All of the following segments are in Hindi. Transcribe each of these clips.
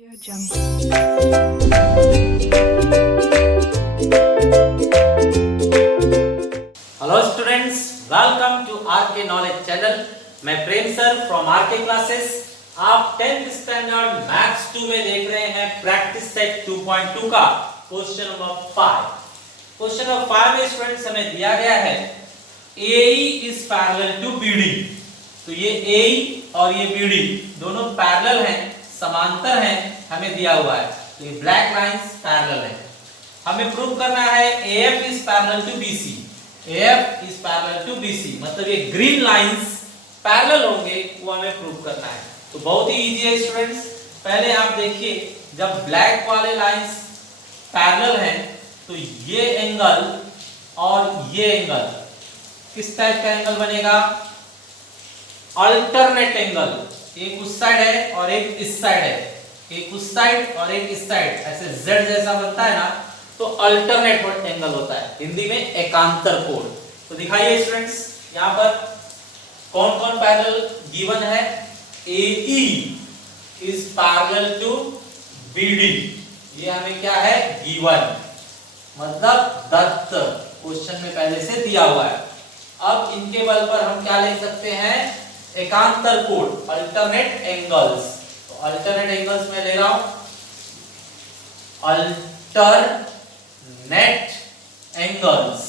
Hello students, welcome to RK knowledge channel. मैं Prem sir from RK classes. आप 10th स्टैंडर्ड मैथ्स 2 में देख रहे हैं प्रैक्टिस सेट 2.2 का क्वेश्चन नंबर 5। क्वेश्चन नंबर 5 में स्टूडेंट्स हमें दिया गया है AE is parallel to BD। तो ये AE और ये BD दोनों पैरेलल हैं, समांतर हैं, हमें दिया हुआ है। तो ये ब्लैक लाइंस पैरेलल है। हमें प्रूव करना है AF is parallel to BC। AF is parallel to BC मतलब ये ग्रीन लाइंस पैरेलल होंगे, वो हमें प्रूव करना है। तो बहुत ही इजी है स्टूडेंट्स। पहले आप देखिए, जब ब्लैक वाले लाइंस पैरेलल हैं तो ये एंगल और ये एंगल किस टाइप का एंगल बनेगा? Alternate angle. एक उस साइड है और एक इस साइड है, एक उस साइड और एक इस साइड, ऐसे Z जैसा बनता है ना, तो अल्टरनेट एंगल होता है, हिंदी में एकांतर कोण। तो दिखाइए स्टूडेंट्स, यहाँ पर कौन कौन पैरेलल गिवन है? AE is parallel to BD, ये हमें क्या है गिवन, मतलब दत्त, क्वेश्चन में पहले से दिया हुआ है। अब इनके बल पर हम क्या ले सकते हैं? एकांतर कोण, अल्टरनेट एंगल्स। तो अल्टरनेट एंगल्स में ले रहा हूं, अल्टरनेट एंगल्स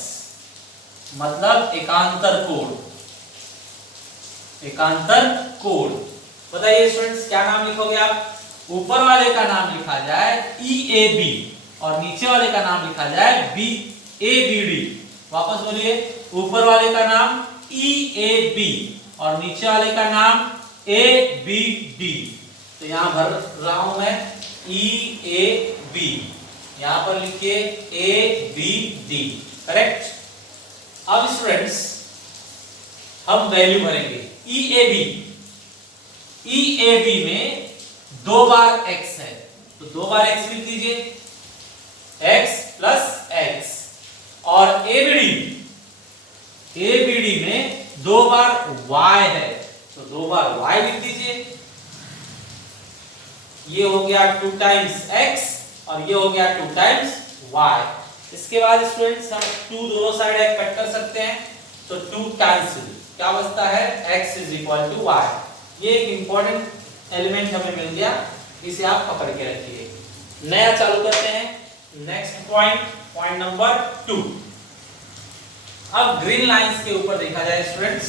मतलब एकांतर कोण। एकांतर कोण बताइए स्टूडेंट्स, क्या नाम लिखोगे आप? ऊपर वाले का नाम लिखा जाए EAB और नीचे वाले का नाम लिखा जाए ABD। वापस बोलिए, ऊपर वाले का नाम EAB और नीचे वाले का नाम ABD। तो यहां भर रहा हूं मैं EAB, यहां पर लिखिए ABD, करेक्ट। अब स्टूडेंट्स हम वैल्यू भरेंगे। EAB में 2 बार x है, तो 2 बार x लिख दीजिए, x प्लस x। और ABD में 2 बार y है, तो 2 बार y लिख दीजिए। ये हो गया 2 टाइम्स x और ये हो गया 2 टाइम्स y। इसके बाद स्टूडेंट्स हम 2 दोनों साइड कट कर सकते हैं, तो 2 कैंसिल, क्या बचता है? x is equal to y। ये एक इंपॉर्टेंट एलिमेंट हमें मिल गया, इसे आप पकड़ के रखिए। नया चालू करते हैं, नेक्स्ट पॉइंट नंबर 2। अब ग्रीन लाइंस के ऊपर देखा जाए स्टूडेंट्स,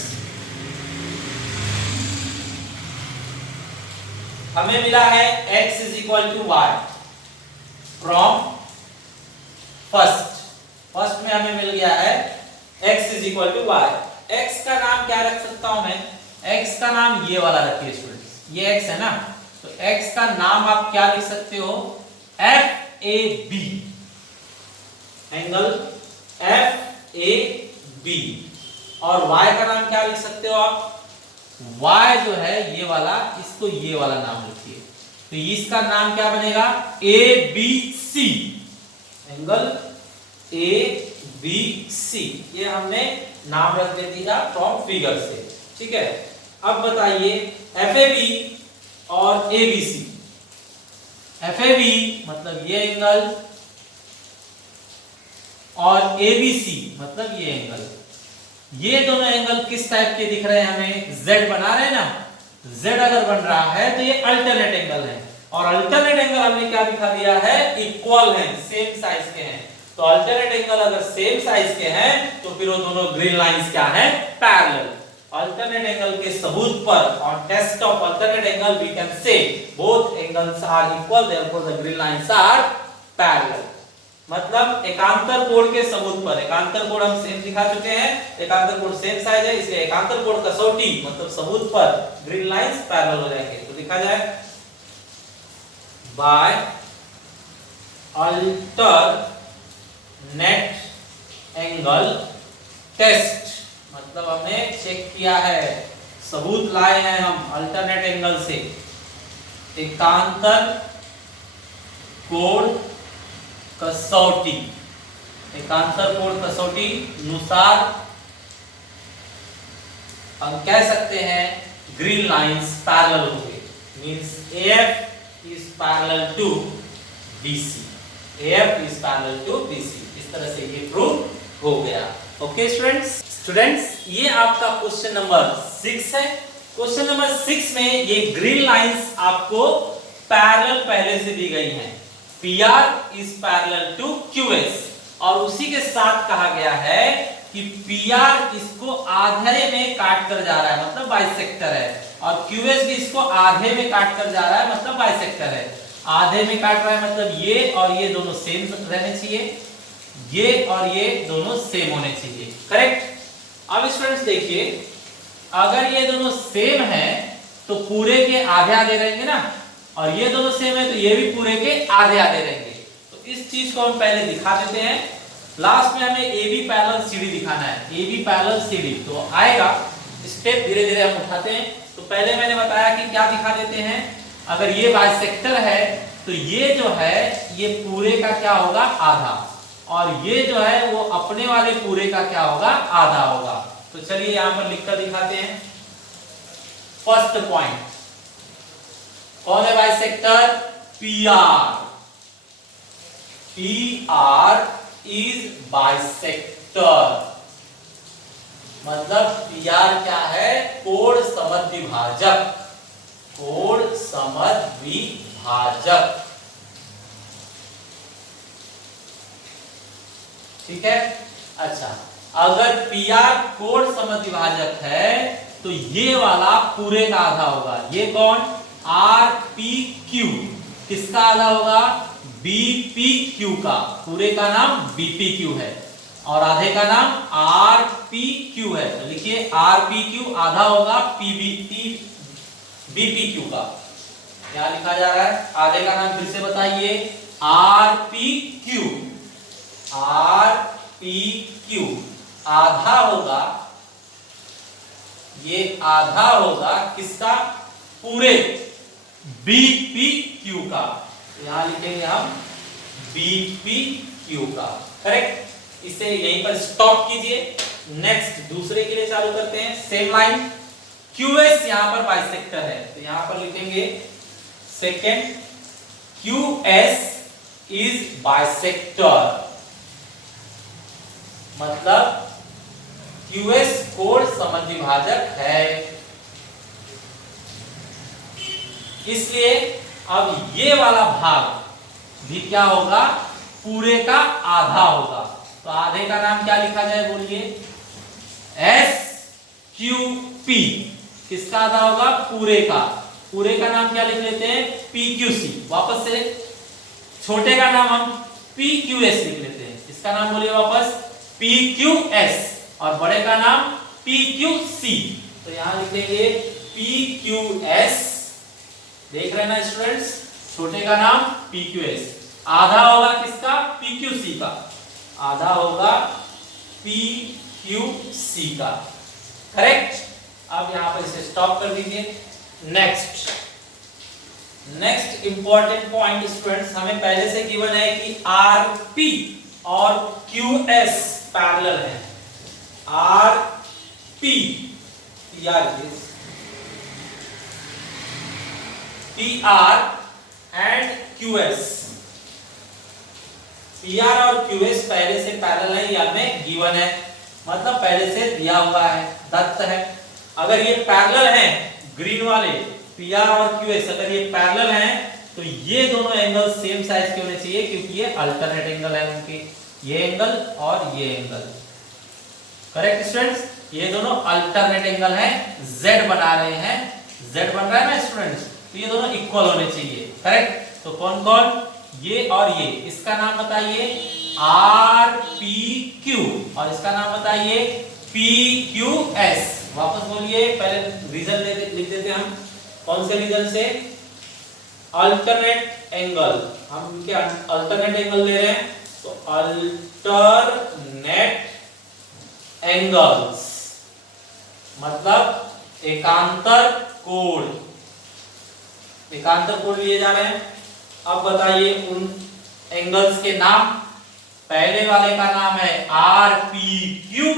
हमें मिला है x is equal to y from first में हमें मिल गया है x is equal to y। x का नाम क्या रख सकता हूं मैं? x का नाम ये वाला रखिए स्टूडेंट्स, ये x है ना, तो x का नाम आप क्या लिख सकते हो? FAB, angle FAB। और y का नाम क्या लिख सकते हो आप? y जो है ये वाला, इसको ये वाला नाम लिखिए, तो इसका नाम क्या बनेगा? ABC, angle ABC। ये हमने नाम रख दिया फ्रॉम फिगर से, ठीक है। अब बताइए FAB और ABC। FAB मतलब ये एंगल और ABC मतलब ये एंगल। ये दोनों एंगल किस टाइप के दिख रहे हैं हमें? Z बना रहे हैं ना, Z अगर बन रहा है तो ये अल्टरनेट एंगल है, और अल्टरनेट एंगल हमने क्या दिखा दिया है? इक्वल है, सेम साइज के हैं। तो अल्टरनेट एंगल अगर सेम साइज के हैं तो फिर वो दोनों ग्रीन लाइंस क्या हैं? पैरेलल। अल्टरनेट एंगल के सबूत पर, on test of alternate angle we can say both angles are equal, therefore the green lines are parallel. मतलब एकांतर कोण के सबूत पर, एकांतर कोण हम सेम दिखा चुके हैं, एकांतर कोण सेम साइज है, इसलिए एकांतर कोण कसौटी मतलब सबूत पर ग्रीन लाइंस पैरेलल हो जाएंगे। तो लिखा जाए बाय अल्टरनेट एंगल टेस्ट, मतलब हमने चेक किया है, सबूत लाए हैं हम अल्टरनेट एंगल से, एकांतर कोण कसौटी, एकांतर कोण कसौटी अनुसार हम कह सकते हैं ग्रीन लाइंस पैरेलल होंगे। Means AF is parallel to BC. AF is parallel to BC. इस तरह से ये प्रूव हो गया। ओके स्टूडेंट्स ये आपका क्वेश्चन नंबर 6 है। क्वेश्चन नंबर 6 में ये ग्रीन लाइंस आपको पैरेलल पहले से दी गई हैं। PR is parallel to QS और उसी के साथ कहा गया है कि PR इसको आधे में काट कर जा रहा है, मतलब बाइसेक्टर है, और QS भी इसको आधे में काट कर जा रहा है, मतलब बाइसेक्टर है। आधे में काट रहा है मतलब ये और ये दोनों सेम रहने चाहिए, ये और ये दोनों सेम होने चाहिए, करेक्ट। अब स्टूडेंट्स देखिए, अगर ये दोनों सेम है तो पूरे के आधे आधे रहेंगे ना, और ये दोनों सेम है तो ये भी पूरे के आधे आधे रहेंगे। तो इस चीज को हम पहले दिखा देते हैं। लास्ट में हमें AB पैरेलल CD दिखाना है, AB पैरेलल CD तो आएगा। स्टेप धीरे धीरे हम उठाते हैं। तो पहले मैंने बताया कि क्या दिखा देते हैं, अगर ये बाइसेक्टर है तो ये जो है ये पूरे का क्या होगा, आधा, और ये जो है वो अपने वाले पूरे का क्या होगा, आधा होगा। तो चलिए यहां पर लिखकर दिखाते हैं। फर्स्ट पॉइंट, कौन है bisector, PR। PR is bisector, मतलब PR क्या है, कोण समद्विभाजक, कोण समद्विभाजक, ठीक है। अच्छा, अगर PR कोण समद्विभाजक है तो ये वाला पूरे का आधा होगा। ये कौन, RPQ, किसका आधा होगा, BPQ का, पूरे का नाम BPQ है और आधे का नाम RPQ है। तो लिखिए RPQ आधा होगा BPQ का। क्या लिखा जा रहा है, आधे का नाम फिर से बताइए, RPQ। RPQ आधा होगा, ये आधा होगा किसका, पूरे BPQ का। यहां लिखेंगे हम BPQ का, करेक्ट। इसे यहीं पर स्टॉप कीजिए। नेक्स्ट दूसरे के लिए चालू करते हैं। सेम लाइन, QS यहां पर बाइसेक्टर है तो यहां पर लिखेंगे सेकेंड, QS इज बाइसेक्टर, मतलब QS कोण समद्विभाजक है। इसलिए अब ये वाला भाग भी क्या होगा, पूरे का आधा होगा। तो आधे का नाम क्या लिखा जाए, बोलिए, SQP, किसका आधा होगा, पूरे का। पूरे का नाम क्या लिख लेते हैं, PQC। वापस से छोटे का नाम हम PQS लिख लेते हैं। इसका नाम बोलिए वापस, PQS, और बड़े का नाम PQC। तो यहां लिख देंगे PQS, देख रहे हैं ना स्टूडेंट्स, छोटे का नाम PQS, आधा होगा किसका, PQC का, आधा होगा PQC का, करेक्ट। अब यहां पर इसे स्टॉप कर दीजिए। नेक्स्ट इंपॉर्टेंट पॉइंट स्टूडेंट्स, हमें पहले से गिवन है कि RP और QS पैरेलल है। RP, PR and QS, PR और QS पहले से पैरेलल है, ये हमें गिवन है, मतलब पहले से दिया हुआ है, दत्त है। अगर ये पैरेलल हैं, ग्रीन वाले PR और QS अगर ये पैरेलल हैं तो ये दोनों एंगल सेम साइज के होने चाहिए, क्योंकि ये अल्टरनेट एंगल है उनके, ये एंगल और ये एंगल, करेक्ट स्टूडेंट्स। ये दोनों अल्टरनेट एंगल हैं, Z बना रहे हैं, Z बन रहा है ना स्टूडेंट्स, तो ये दोनों इक्वल होने चाहिए, करेक्ट। तो कौन कौन, ये और ये, इसका नाम बताइए RPQ और इसका नाम बताइए PQS। वापस बोलिए, पहले रीजन लिख देते हैं हम, कौन से रीजन से, अल्टरनेट एंगल, हम इनके अल्टरनेट एंगल ले रहे हैं, तो अल्टरनेट एंगल्स मतलब एकांतर कोण, एकांतर कोण लिए जा रहे हैं। अब बताइए उन एंगल्स के नाम। पहले वाले का नाम है RPQ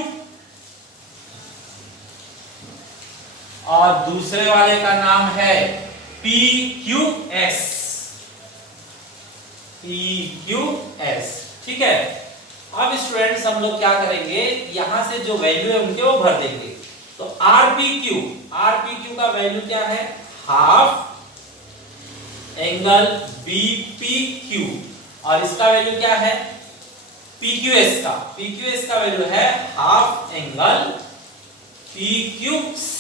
और दूसरे वाले का नाम है PQS। PQS। ठीक है, अब स्टूडेंट्स हम लोग क्या करेंगे, यहां से जो वैल्यू है उनके वो भर देंगे। तो RPQ का वैल्यू क्या है, हाफ एंगल BPQ, और इसका वैल्यू क्या है PQS का वैल्यू है हाफ एंगल PQC।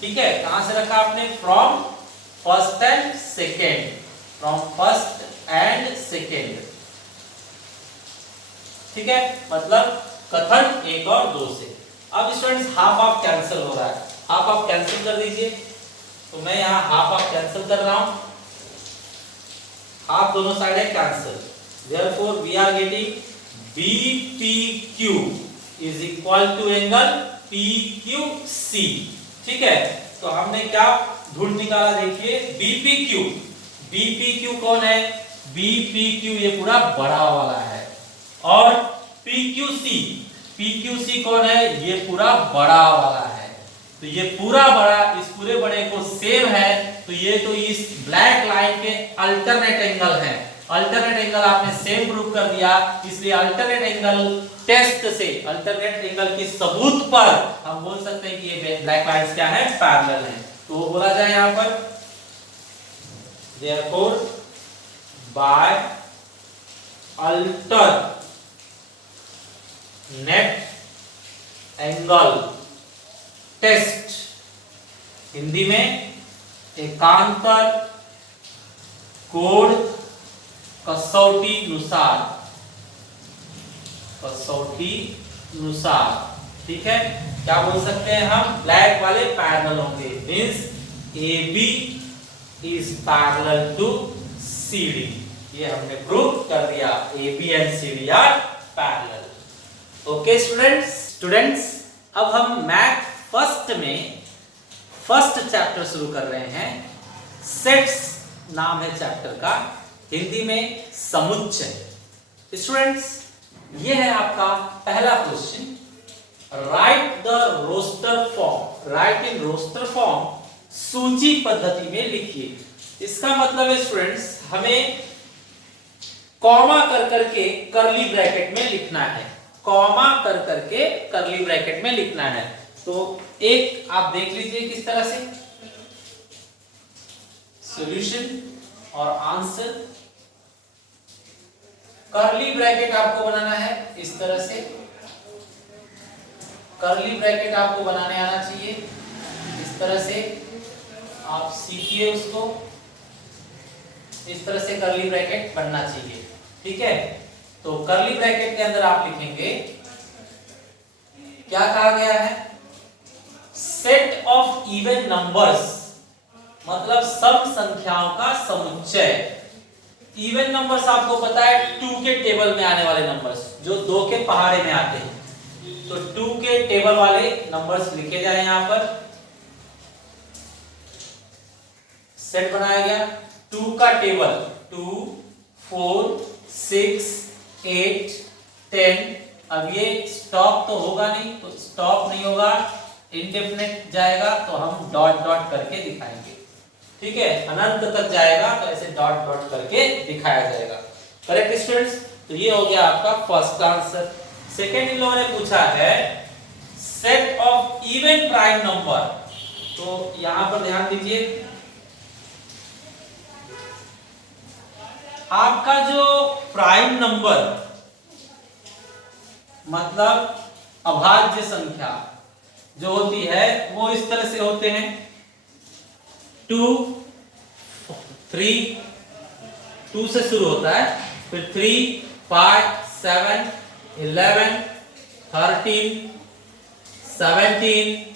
ठीक है, कहां से रखा आपने, फ्रॉम फर्स्ट एंड सेकेंड। ठीक है, मतलब कथन 1 और 2 से। अब स्टूडेंट्स हाफ कैंसिल हो रहा है, हाफ कैंसिल कर दीजिए। तो मैं यहाँ हाफ कैंसिल कर रहा हूं, हाफ दोनों साइड है cancel, therefore we are getting BPQ is equal to angle PQC। ठीक है, तो हमने क्या ढूंढ निकाला, देखिए BPQ कौन है, BPQ ये पूरा बड़ा वाला है, और PQC कौन है, ये पूरा बड़ा वाला है। तो ये पूरा बड़ा इस पूरे बड़े को सेम है, तो ये तो इस ब्लैक लाइन के अल्टरनेट एंगल है। अल्टरनेट एंगल आपने सेम प्रूव कर दिया, इसलिए अल्टरनेट एंगल टेस्ट से, अल्टरनेट एंगल के सबूत पर हम बोल सकते हैं कि ये ब्लैक लाइंस क्या है, पैरेलल है। तो बोला जाए यहां पर, therefore by alternate angle test, Hindi में एकांतर कोण कसौटी नुसार। ठीक है, क्या बोल सकते हैं हम, ब्लैक वाले पैरेलल होंगे, means AB is parallel to CD। ये हमने प्रूव कर दिया, AB and CD are parallel। Okay students, अब हम मैथ फर्स्ट में फर्स्ट चैप्टर शुरू कर रहे हैं। सेट्स नाम है चैप्टर का, हिंदी में समुच्चय। स्टूडेंट्स, ये है आपका पहला question, write the roster form, write in roster form, सूची पद्धति में लिखिए। इसका मतलब है स्टूडेंट्स, हमें कॉमा कर करके कर्ली ब्रैकेट में लिखना है, कॉमा कर करके कर्ली ब्रैकेट में लिखना है। तो एक आप देख लीजिए किस तरह से, सॉल्यूशन और आंसर। कर्ली ब्रैकेट आपको बनाना है इस तरह से, कर्ली ब्रैकेट आपको बनाने आना चाहिए इस तरह से, आप सीखिए उसको, इस तरह से कर्ली ब्रैकेट बनना चाहिए। ठीक है, तो कर्ली ब्रैकेट के अंदर आप लिखेंगे, क्या कहा गया है, सेट ऑफ इवन नंबर्स, मतलब सम संख्याओं का समुच्चय। इवन नंबर्स आपको पता है 2 के टेबल में आने वाले नंबर्स, जो 2 के पहाड़े में आते हैं। तो 2 के टेबल वाले नंबर्स लिखे जाए यहां पर, सेट बनाया गया 2 का टेबल, 2 4 6 8 10। अब ये स्टॉप तो होगा नहीं, तो स्टॉप नहीं होगा, इंडेफिनिट जाएगा, तो हम डॉट डॉट करके दिखाएंगे। ठीक है, अनंत तक जाएगा तो ऐसे डॉट डॉट करके दिखाया जाएगा। करेक्ट स्टूडेंट्स, तो ये हो गया आपका फर्स्ट आंसर। सेकेंड इन लोगों ने पूछा है set of even prime number, तो यहां पर ध्यान दीजिए, आपका जो प्राइम नंबर मतलब अभाज्य संख्या जो होती है वो इस तरह से होते हैं, 2 3, 2 से शुरू होता है, फिर 3 5 7 11 13 17।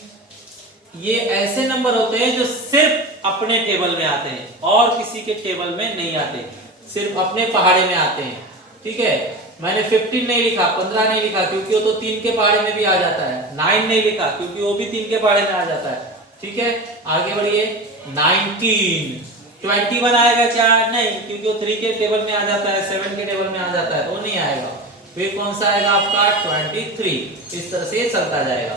ये ऐसे नंबर होते हैं जो सिर्फ अपने टेबल में आते हैं और किसी के टेबल में नहीं आते, सिर्फ अपने पहाड़े में आते हैं। ठीक है, मैंने 15 नहीं लिखा, 15 नहीं लिखा, क्योंकि वो तो 3 के पहाड़े में भी आ जाता है। 9 नहीं लिखा, क्योंकि वो भी 3 के पहाड़े में आ जाता है। ठीक है, आगे बढ़िए, 19 20 बनाएगा क्या, नहीं, क्योंकि वो 3 के टेबल में आ जाता है, 7 के टेबल में आ जाता है, तो वो नहीं आएगा। फिर कौन सा आएगा आपका 23। इस तरह से चलता जाएगा।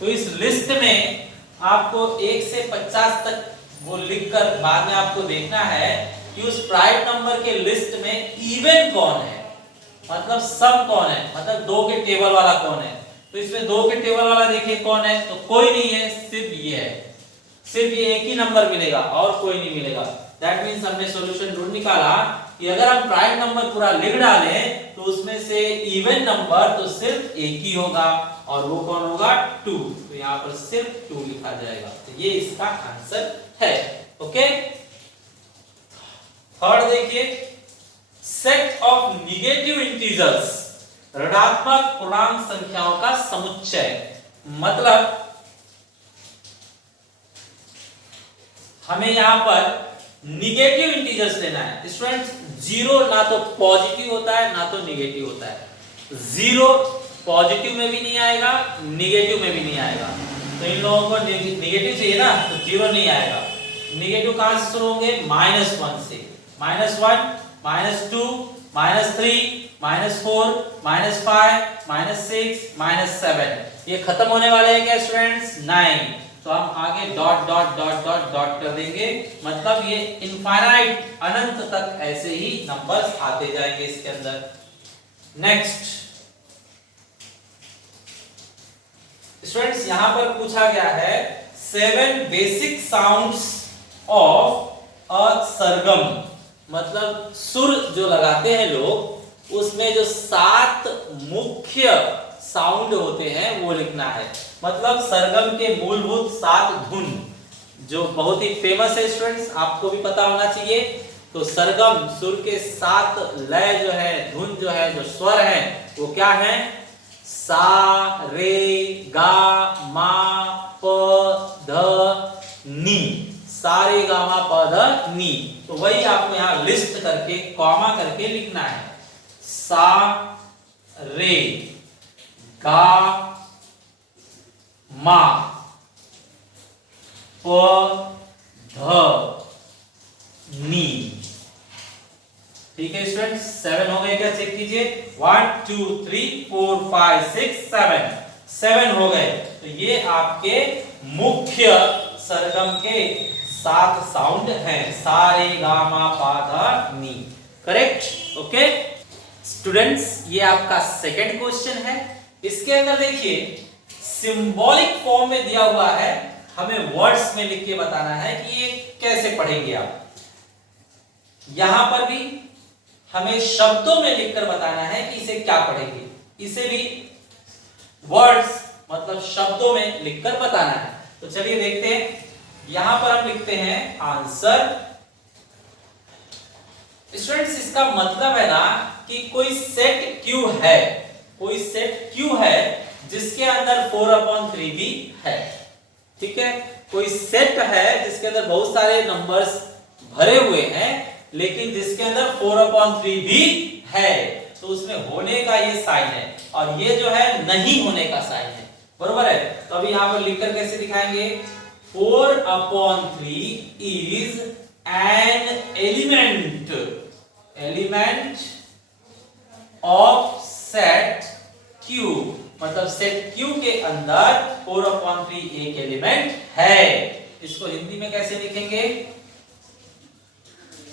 तो इस लिस्ट में आपको 1 से 50 तक वो लिखकर बाद में आपको देखना है कि उस प्राइम नंबर के लिस्ट में इवन कौन है, मतलब सम कौन है, मतलब 2 के टेबल वाला कौन है। तो इसमें 2 के टेबल वाला देखिए कौन है, तो कोई नहीं है, सिर्फ ये है, सिर्फ ये एक ही नंबर मिलेगा और कोई नहीं मिलेगा। दैट मींस हमने सॉल्यूशन ढूंढ निकाला कि अगर हम प्राइम नंबर पूरा लिख डालें तो उसमें से इवन नंबर तो सिर्फ एक ही होगा और वो कौन होगा, 2। तो यहाँ पर सिर्फ 2 लिखा जाएगा। तो ये इसका आंसर है। ओके, थर्ड देखिए, सेट ऑफ निगेटिव इंटीजर्स, ऋणात्मक पूर्णांक संख्याओं का समुच्चय। मतलब हमें यहां पर निगेटिव इंटीजर्स लेना है स्टूडेंट्स। जीरो ना तो पॉजिटिव होता है ना तो निगेटिव होता है। जीरो पॉजिटिव में भी नहीं आएगा, निगेटिव में भी नहीं आएगा। तो इन लोगों को निगेटिव चाहिए ना, तो जीरो नहीं आएगा। निगेटिव कहां से शुरू होंगे, -1 से। -1, -2, -3, -4, -5, -6, -7। ये खत्म होने वाले हैं क्या स्टूडेंट्स, 9। तो हम आगे dot dot dot dot dot कर देंगे, मतलब ये इनफाइनाइट अनंत तक ऐसे ही नंबर्स आते जाएंगे इसके अंदर। नेक्स्ट स्टूडेंट्स, यहां पर पूछा गया है 7 बेसिक साउंड्स ऑफ अ सरगम। मतलब सुर जो लगाते हैं लोग, उसमें जो 7 मुख्य साउंड होते हैं वो लिखना है। मतलब सरगम के मूलभूत 7 धुन जो बहुत ही फेमस है स्टूडेंट्स, आपको भी पता होना चाहिए। तो सरगम सुर के 7 लय जो है, धुन जो है, जो स्वर है वो क्या है, सा रे गा मा प ध नी। सारे गा मा प ध नी। तो वही आपको यहां लिस्ट करके कॉमा करके लिखना है। सा रे गा मा प ध नी। ठीक है स्टूडेंट्स, 7 हो गए क्या, चेक कीजिए। 1 2 3 4 5 6 7 7 हो गए। तो ये आपके मुख्य सरगम के 7 साउंड हैं, सा रे गा मा पा धा नी। करेक्ट। ओके स्टूडेंट्स, ये आपका सेकंड क्वेश्चन है। इसके अंदर देखिए सिंबॉलिक फॉर्म में दिया हुआ है, हमें वर्ड्स में लिख के बताना है कि ये कैसे पढ़ेंगे आप। यहां पर भी हमें शब्दों में लिखकर बताना है कि इसे क्या पढ़ेंगे। इसे भी वर्ड्स मतलब शब्दों में लिखकर बताना है। तो चलिए देखते हैं। यहां पर हम लिखते हैं आंसर। स्टूडेंट्स, इसका मतलब है ना कि कोई सेट क्यू है, कोई सेट क्यू है जिसके अंदर 4/3 भी है। ठीक है, कोई सेट है जिसके अंदर बहुत सारे नंबर्स भरे हुए हैं, लेकिन जिसके अंदर 4/3 भी है, तो उसमें होने का ये साइन है और ये जो है नहीं होने का साइन है। बरोबर है। तो अभी यहां पर लिखकर कैसे दिखाएंगे, 4/3 is an element of set Q। मतलब सेट Q के अंदर 4/3 एक एलिमेंट है। इसको हिंदी में कैसे लिखेंगे,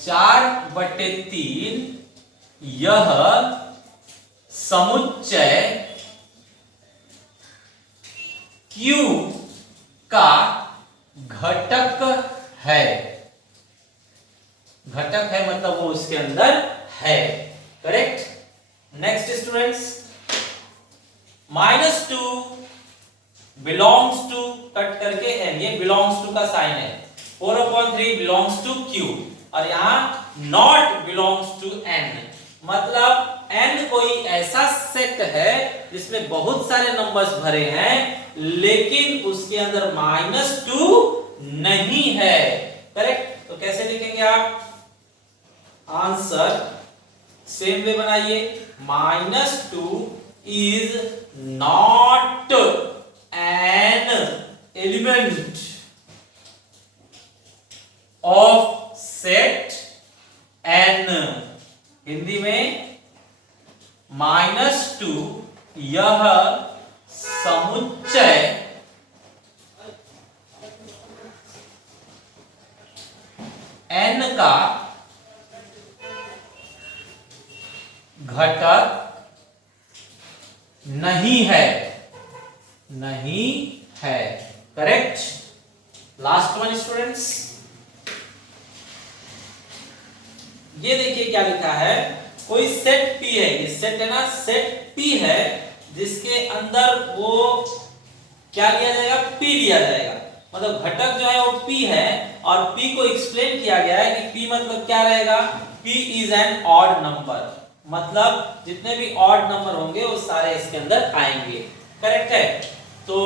4/3 यह समुच्चय Q का घटक है। घटक है मतलब वो उसके अंदर है। Correct. Next students, -2 belongs to, cut करके n, ये बिलोंग्स टू का साइन है। 4/3 बिलोंग्स टू Q और यहां नॉट बिलोंग्स टू n। मतलब n कोई ऐसा सेट है जिसमें बहुत सारे नंबर्स भरे हैं, लेकिन उसके अंदर -2 नहीं है। करेक्ट। तो कैसे लिखेंगे आप आंसर, सेम वे बनाइए, -2 is not an element of set n। Hindi में -2 यह समुच्चय n का घटक नहीं है, नहीं है। करेक्ट। लास्ट वन स्टूडेंट्स, ये देखिए क्या लिखा है, कोई सेट P है, ये सेट है ना, सेट P है जिसके अंदर वो क्या लिया जाएगा, P लिया जाएगा। मतलब घटक जो है वो P है और P को एक्सप्लेन किया गया है कि P मतलब क्या रहेगा, P is an odd number, मतलब जितने भी ऑड नंबर होंगे वो सारे इसके अंदर आएंगे। करेक्ट है। तो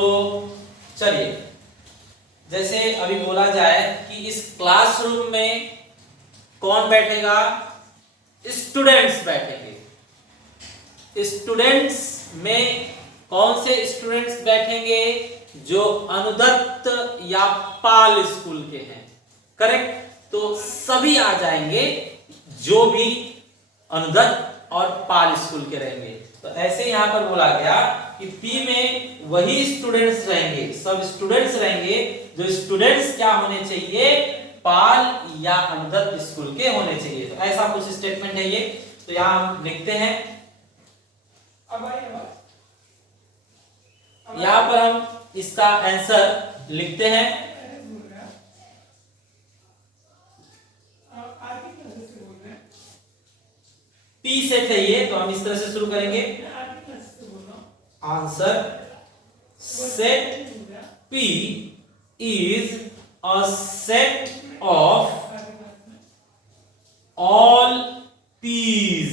चलिए, जैसे अभी बोला जाए कि इस क्लासरूम में कौन बैठेगा, स्टूडेंट्स बैठेंगे। स्टूडेंट्स में कौन से स्टूडेंट्स बैठेंगे, जो अनुदत्त या पाल स्कूल के हैं। करेक्ट। तो सभी आ जाएंगे जो भी अनुदत्त और पाल स्कूल के रहेंगे। तो ऐसे यहां पर बोला गया कि P में वही स्टूडेंट्स रहेंगे, सब स्टूडेंट्स रहेंगे जो स्टूडेंट्स क्या होने चाहिए, पाल या अनुदत्त स्कूल के होने चाहिए। तो ऐसा कुछ स्टेटमेंट है ये। तो यहां हम लिखते हैं, यहां पर हम इसका आंसर लिखते हैं। P सेट है ये, तो हम इस तरह से शुरू करेंगे। Answer, set P is a set of all P's,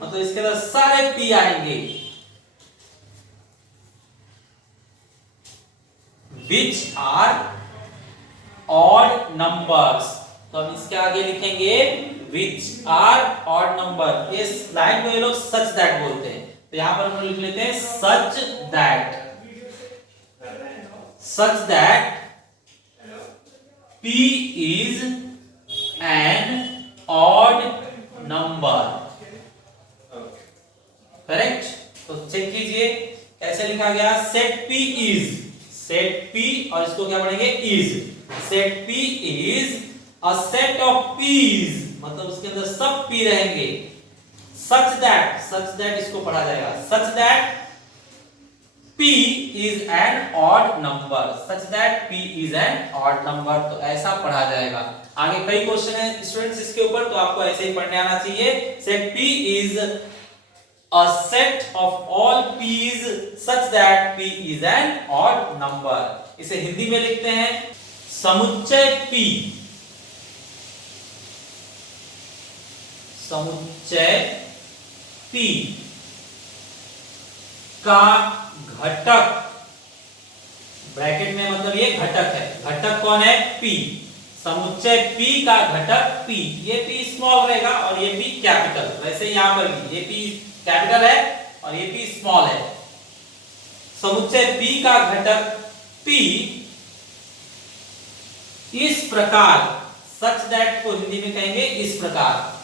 मतलब इसके अंदर सारे P आएंगे, which are odd numbers। तो हम इसके आगे लिखेंगे which are odd number। इस लाइन को ये लोग such that बोलते हैं, तो यहां पर हम लिख लेते हैं such that P is an odd number। Correct. तो चेक कीजिए कैसे लिखा गया, set P is, set P और इसको क्या पढ़ेंगे, is। Set P is a set of P's, मतलब उसके अंदर सब P रहेंगे। such that इसको पढ़ा जाएगा, such that P is an odd number, such that P is an odd number। तो ऐसा पढ़ा जाएगा। आगे कई क्वेश्चन है स्टूडेंट्स इसके ऊपर, तो आपको ऐसे ही पढ़ने आना चाहिए। Set P is a set of all P's such that P is an odd number। इसे हिंदी में लिखते हैं, समुच्चय P, समुच्चय P का घटक, ब्रैकेट में मतलब ये घटक है, घटक कौन है, P। समुच्चय P का घटक P, ये P स्मॉल रहेगा और ये P कैपिटल। वैसे यहां पर भी ये P कैपिटल है और ये P स्मॉल है। समुच्चय P का घटक P इस प्रकार, सच दैट को हिंदी में कहेंगे इस प्रकार,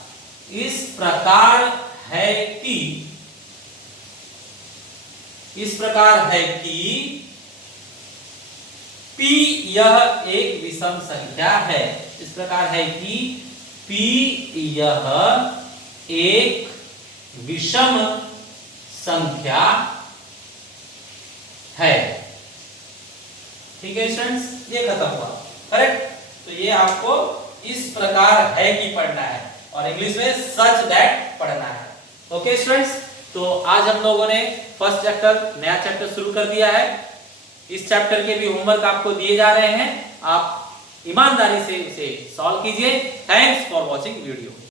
इस प्रकार है कि, इस प्रकार है कि P यह एक विषम संख्या है। इस प्रकार है कि P यह एक विषम संख्या है। ठीक है स्टूडेंट्स, ये खत्म हुआ। करेक्ट। तो ये आपको इस प्रकार है कि पढ़ना है और इंग्लिश में सच दैट पढ़ना है। ओके स्टूडेंट्स, तो आज हम लोगों ने फर्स्ट चैप्टर, नया चैप्टर शुरू कर दिया है। इस चैप्टर के भी होमवर्क आपको दिए जा रहे हैं, आप ईमानदारी से इसे सॉल्व कीजिए। Thanks for watching video.